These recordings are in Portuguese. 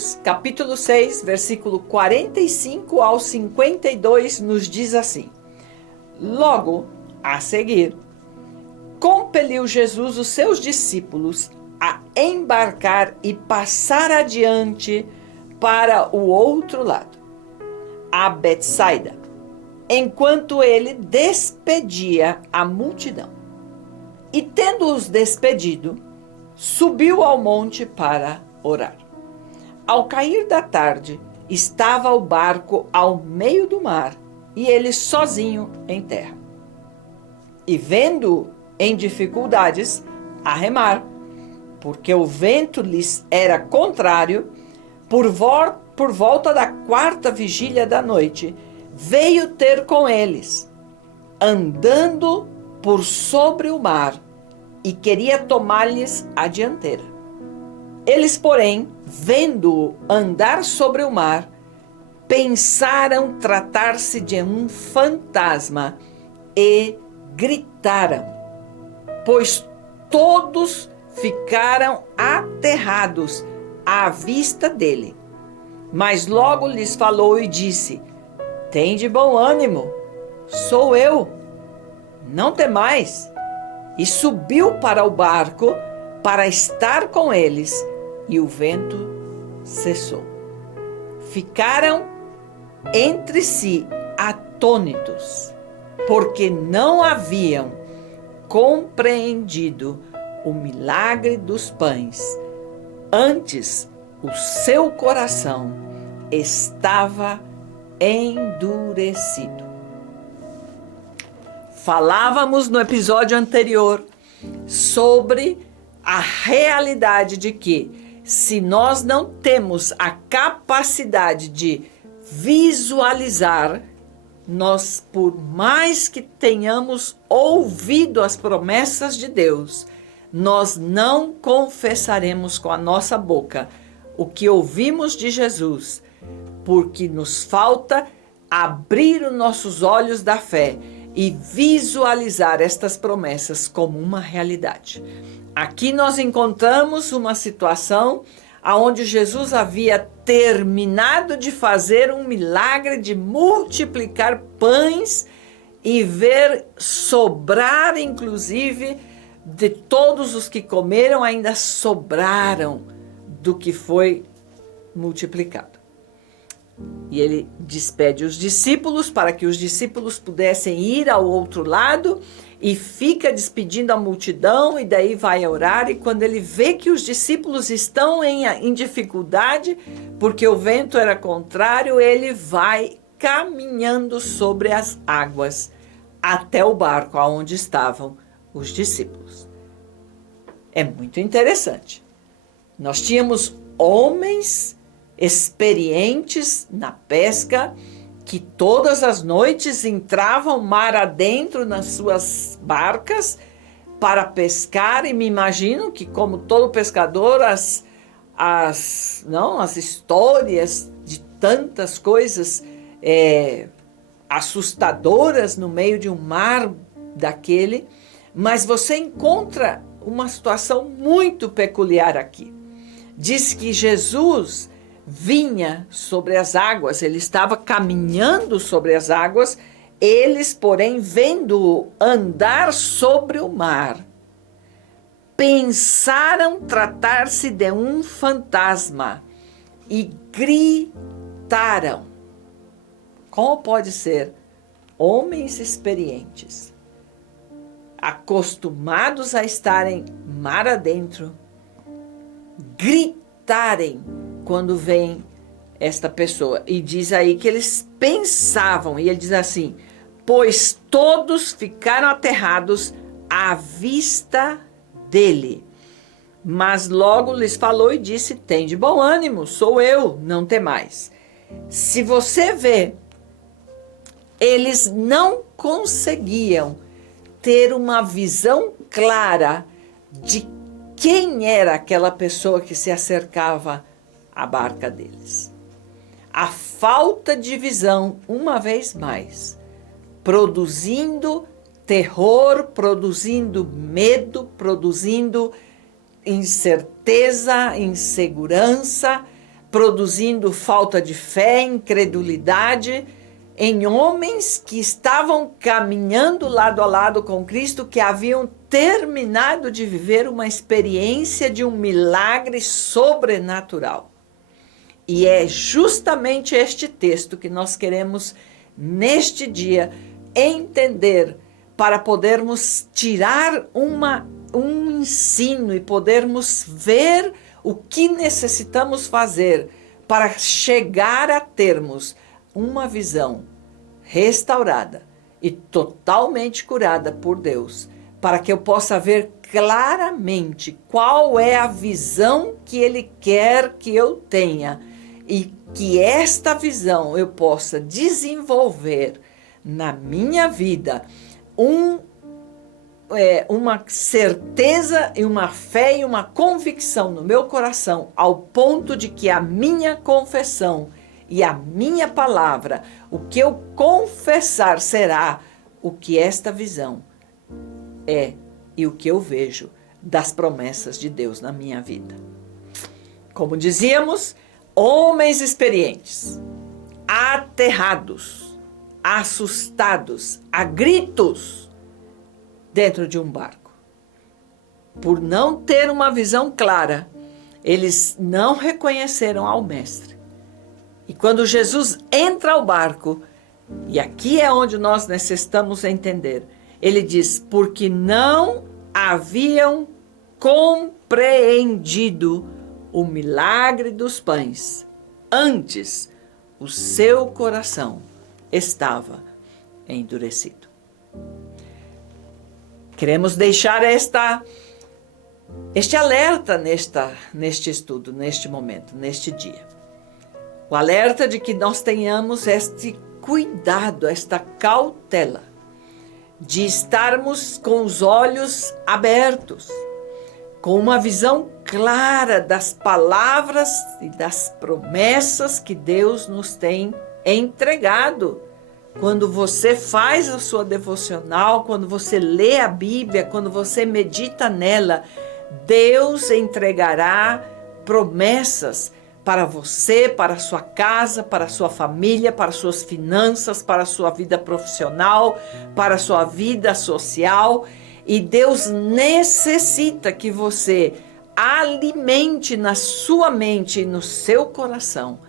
Mateus, capítulo 6, versículo 45 ao 52, nos diz assim: Logo a seguir, compeliu Jesus os seus discípulos a embarcar e passar adiante para o outro lado, a Betsaida, enquanto ele despedia a multidão. E tendo-os despedido, subiu ao monte para orar. Ao cair da tarde, estava o barco ao meio do mar e ele sozinho em terra. E vendo-o em dificuldades a remar, porque o vento lhes era contrário, por volta da 4ª vigília da noite, veio ter com eles, andando por sobre o mar, e queria tomar-lhes a dianteira. Eles, porém, vendo-o andar sobre o mar, pensaram tratar-se de um fantasma e gritaram, pois todos ficaram aterrados à vista dele. Mas logo lhes falou e disse: Tende bom ânimo, sou eu, não temais. E subiu para o barco para estar com eles, e o vento cessou. Ficaram entre si atônitos, porque não haviam compreendido o milagre dos pães. Antes, o seu coração estava endurecido. Falávamos no episódio anterior sobre a realidade de que, se nós não temos a capacidade de visualizar, nós, por mais que tenhamos ouvido as promessas de Deus, nós não confessaremos com a nossa boca o que ouvimos de Jesus, porque nos falta abrir os nossos olhos da fé e visualizar estas promessas como uma realidade. Aqui nós encontramos uma situação onde Jesus havia terminado de fazer um milagre de multiplicar pães e ver sobrar, inclusive, de todos os que comeram, ainda sobraram do que foi multiplicado. E ele despede os discípulos para que os discípulos pudessem ir ao outro lado e fica despedindo a multidão e daí vai orar. E quando ele vê que os discípulos estão em dificuldade, porque o vento era contrário, ele vai caminhando sobre as águas até o barco onde estavam os discípulos. É muito interessante. Nós tínhamos homens experientes na pesca, que todas as noites entravam mar adentro nas suas barcas para pescar, e me imagino que, como todo pescador, as histórias de tantas coisas assustadoras no meio de um mar daquele, mas você encontra uma situação muito peculiar aqui. Diz que Jesus vinha sobre as águas, ele estava caminhando sobre as águas, eles, porém, vendo-o andar sobre o mar, pensaram tratar-se de um fantasma e gritaram. Como pode ser homens experientes, acostumados a estarem mar adentro, gritarem quando vem esta pessoa? E diz aí que eles pensavam, e ele diz assim: pois todos ficaram aterrados à vista dele. Mas logo lhes falou e disse: Tende bom ânimo, sou eu, não temais. Se você vê, eles não conseguiam ter uma visão clara de quem era aquela pessoa que se acercava à barca deles. A falta de visão, uma vez mais, produzindo terror, produzindo medo, produzindo incerteza, insegurança, produzindo falta de fé, incredulidade em homens que estavam caminhando lado a lado com Cristo, que haviam terminado de viver uma experiência de um milagre sobrenatural. E é justamente este texto que nós queremos, neste dia, entender para podermos tirar um ensino e podermos ver o que necessitamos fazer para chegar a termos uma visão restaurada e totalmente curada por Deus, para que eu possa ver claramente qual é a visão que Ele quer que eu tenha e que esta visão eu possa desenvolver na minha vida uma certeza e uma fé e uma convicção no meu coração, ao ponto de que a minha confissão e a minha palavra, o que eu confessar será o que esta visão é e o que eu vejo das promessas de Deus na minha vida. Como dizíamos, homens experientes, aterrados, assustados, a gritos, dentro de um barco. Por não ter uma visão clara, eles não reconheceram ao Mestre. E quando Jesus entra ao barco, e aqui é onde nós necessitamos entender, ele diz, porque não haviam compreendido o milagre dos pães, antes o seu coração estava endurecido. Queremos deixar este alerta neste estudo, neste momento, neste dia. O alerta de que nós tenhamos este cuidado, esta cautela, de estarmos com os olhos abertos, com uma visão clara das palavras e das promessas que Deus nos tem entregado. Quando você faz a sua devocional, quando você lê a Bíblia, quando você medita nela, Deus entregará promessas para você, para a sua casa, para a sua família, para as suas finanças, para a sua vida profissional, para a sua vida social. E Deus necessita que você alimente na sua mente e no seu coração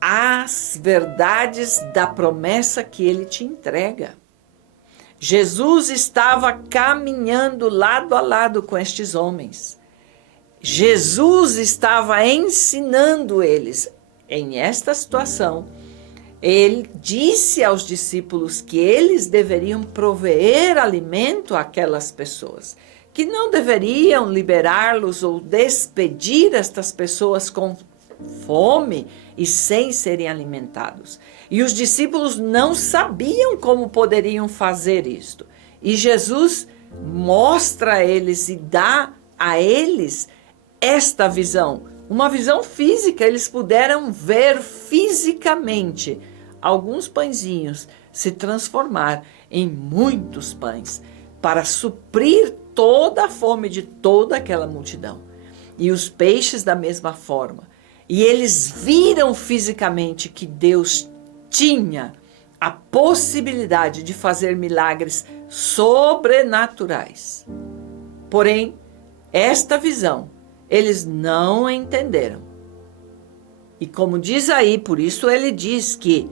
as verdades da promessa que Ele te entrega. Jesus estava caminhando lado a lado com estes homens. Jesus estava ensinando eles. Em esta situação, Ele disse aos discípulos que eles deveriam prover alimento àquelas pessoas, que não deveriam liberá-los ou despedir estas pessoas com fome e sem serem alimentados. E os discípulos não sabiam como poderiam fazer isto. E Jesus mostra a eles e dá a eles esta visão, uma visão física. Eles puderam ver fisicamente alguns pãezinhos se transformar em muitos pães para suprir toda a fome de toda aquela multidão. E os peixes da mesma forma. E eles viram fisicamente que Deus tinha a possibilidade de fazer milagres sobrenaturais. Porém, esta visão eles não entenderam. E como diz aí, por isso ele diz que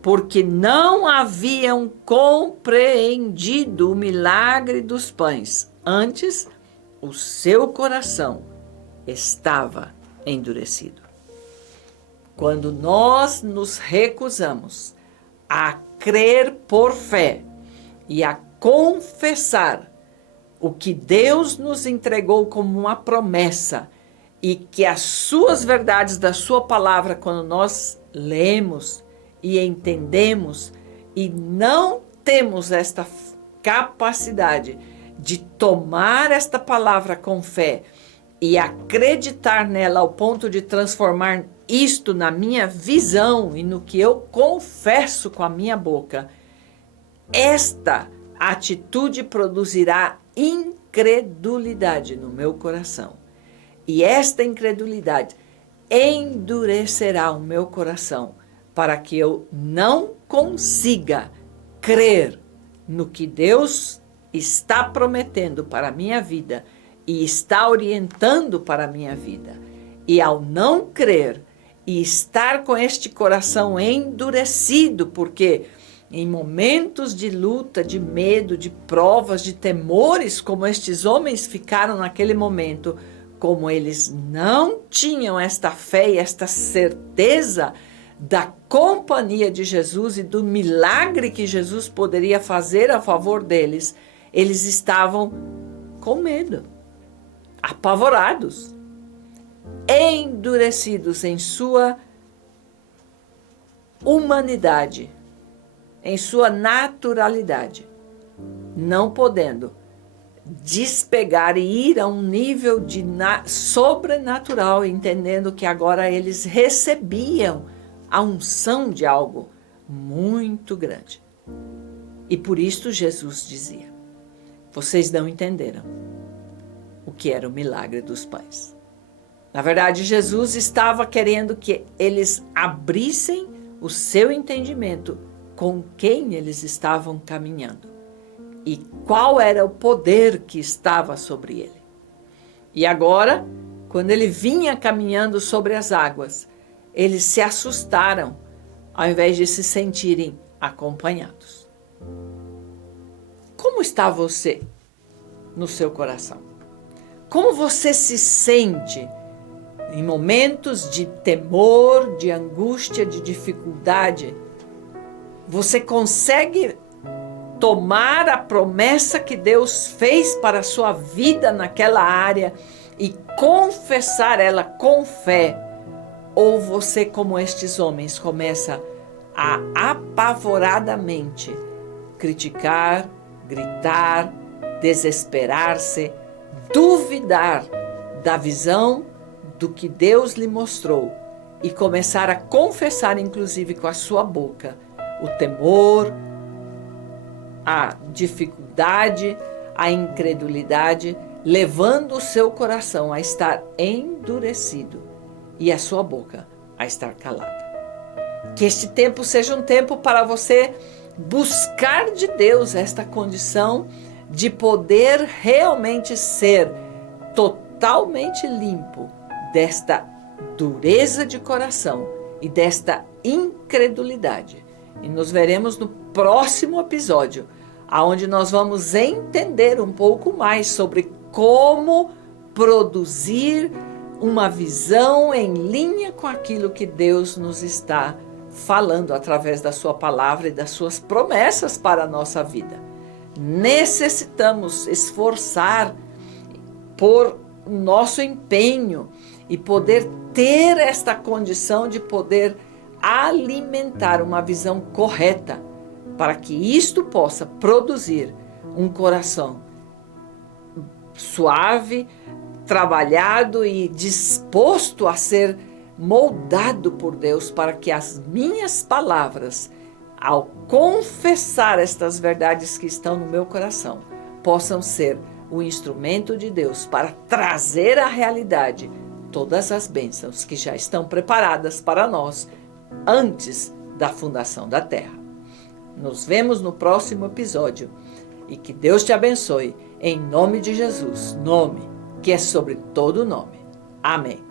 porque não haviam compreendido o milagre dos pães, antes o seu coração estava endurecido. Quando nós nos recusamos a crer por fé e a confessar o que Deus nos entregou como uma promessa e que as suas verdades da sua palavra, quando nós lemos e entendemos e não temos esta capacidade de tomar esta palavra com fé e acreditar nela ao ponto de transformar isto na minha visão e no que eu confesso com a minha boca, esta atitude produzirá incredulidade no meu coração. E esta incredulidade endurecerá o meu coração para que eu não consiga crer no que Deus está prometendo para a minha vida e está orientando para a minha vida. E ao não crer e estar com este coração endurecido, porque em momentos de luta, de medo, de provas, de temores, como estes homens ficaram naquele momento, como eles não tinham esta fé e esta certeza da companhia de Jesus e do milagre que Jesus poderia fazer a favor deles, eles estavam com medo, apavorados, endurecidos em sua humanidade, em sua naturalidade, não podendo despegar e ir a um nível de sobrenatural, entendendo que agora eles recebiam a unção de algo muito grande. E por isso Jesus dizia: vocês não entenderam o que era o milagre dos pães. Na verdade, Jesus estava querendo que eles abrissem o seu entendimento com quem eles estavam caminhando e qual era o poder que estava sobre ele. E agora, quando ele vinha caminhando sobre as águas, eles se assustaram, ao invés de se sentirem acompanhados. Como está você no seu coração? Como você se sente em momentos de temor, de angústia, de dificuldade? Você consegue tomar a promessa que Deus fez para a sua vida naquela área e confessar ela com fé? Ou você, como estes homens, começa a apavoradamente criticar, gritar, desesperar-se, duvidar da visão do que Deus lhe mostrou e começar a confessar, inclusive com a sua boca, o temor, a dificuldade, a incredulidade, levando o seu coração a estar endurecido e a sua boca a estar calada. Que este tempo seja um tempo para você buscar de Deus esta condição de poder realmente ser totalmente limpo desta dureza de coração e desta incredulidade. E nos veremos no próximo episódio, onde nós vamos entender um pouco mais sobre como produzir uma visão em linha com aquilo que Deus nos está falando através da sua palavra e das suas promessas para a nossa vida. Necessitamos esforçar por nosso empenho e poder ter esta condição de poder alimentar uma visão correta para que isto possa produzir um coração suave, trabalhado e disposto a ser moldado por Deus, para que as minhas palavras, ao confessar estas verdades que estão no meu coração, possam ser o instrumento de Deus para trazer à realidade todas as bênçãos que já estão preparadas para nós antes da fundação da terra. Nos vemos no próximo episódio e que Deus te abençoe em nome de Jesus, nome que é sobre todo nome. Amém.